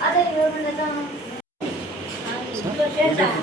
아들 여러분 내가 아 이거 쉐다.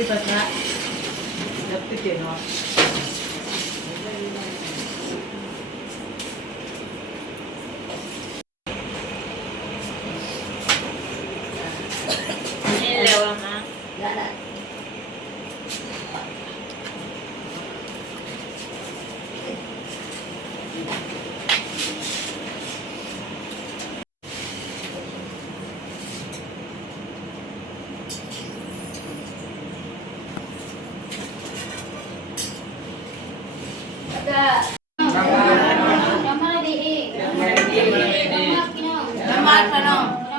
りバタやってけの。Ini lewat mah. ब्रह्मणः ब्रह्मणः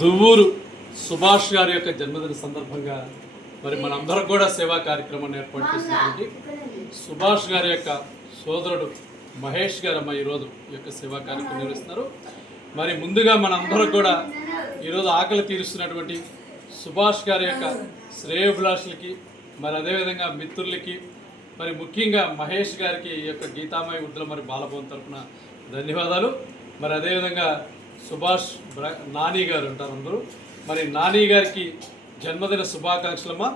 దువ్వూరు సుభాష్ గారి యొక్క జన్మదిన సందర్భంగా మరి మనందరం కూడా సేవా కార్యక్రమాన్ని ఏర్పాటు చేసినటువంటి సుభాష్ గారి యొక్క సోదరుడు మహేష్ గారు అమ్మ ఈరోజు ఈ యొక్క సేవా కార్యక్రమం నిర్వహిస్తున్నారు. మరి ముందుగా మనందరం కూడా ఈరోజు ఆకలి తీరుస్తున్నటువంటి సుభాష్ గారి యొక్క శ్రేయోభిలాషులకి మరి అదేవిధంగా మిత్రులకి మరి ముఖ్యంగా మహేష్ గారికి ఈ యొక్క గీతామయ వృద్ధుల మరి బాలభవన్ తరఫున ధన్యవాదాలు. మరి అదేవిధంగా సుభాష్ నాని గారు ఉంటారు అందరూ. మరి నాని గారికి జన్మదిన శుభాకాంక్షలమ్మా.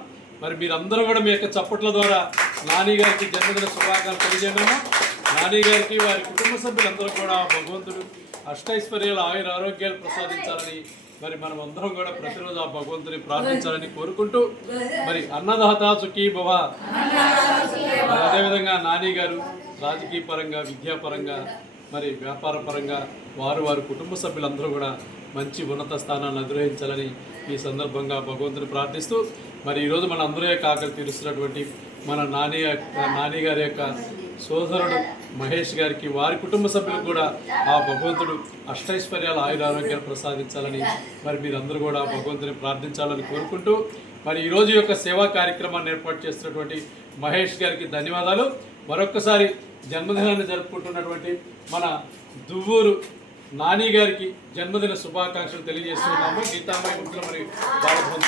మరి మీరందరూ కూడా మీ యొక్క చప్పట్ల ద్వారా నాని గారికి జన్మదిన శుభాకాంక్షలు తెలియజేయమమ్మా. నాని గారికి వారి కుటుంబ సభ్యులందరూ కూడా భగవంతుడు అష్టైశ్వర్యాలు ఆయుర ఆరోగ్యాలు ప్రసాదించాలని మరి మనం అందరం కూడా ప్రతిరోజు ఆ భగవంతుని ప్రార్థించాలని కోరుకుంటూ మరి అన్నదాత సుఖీ భవ అదేవిధంగా నాని గారు రాజకీయ పరంగా విద్యాపరంగా మరి వ్యాపార పరంగా వారు వారి కుటుంబ సభ్యులందరూ కూడా మంచి ఉన్నత స్థానాన్ని అధిరోహించాలని ఈ సందర్భంగా భగవంతుని ప్రార్థిస్తూ మరి ఈరోజు మన అందరూ యొక్క ఆకలి తీరుస్తున్నటువంటి మన నాని నానిగారి నాని గారి యొక్క సోదరుడు మహేష్ గారికి వారి కుటుంబ సభ్యులకు కూడా ఆ భగవంతుడు అష్టైశ్వర్యాల ఆయుర ఆరోగ్యాలు ప్రసాదించాలని మరి మీరందరూ కూడా భగవంతుని ప్రార్థించాలని కోరుకుంటూ మరి ఈరోజు యొక్క సేవా కార్యక్రమాన్ని ఏర్పాటు చేస్తున్నటువంటి మహేష్ గారికి ధన్యవాదాలు. మరొక్కసారి జన్మదినాన్ని జరుపుకుంటున్నటువంటి మన దువ్వూరు నాని గారికి జన్మదిన శుభాకాంక్షలు తెలియజేస్తున్నాము. గీతామయ ముఖ్యులు మరియు బాలభవన్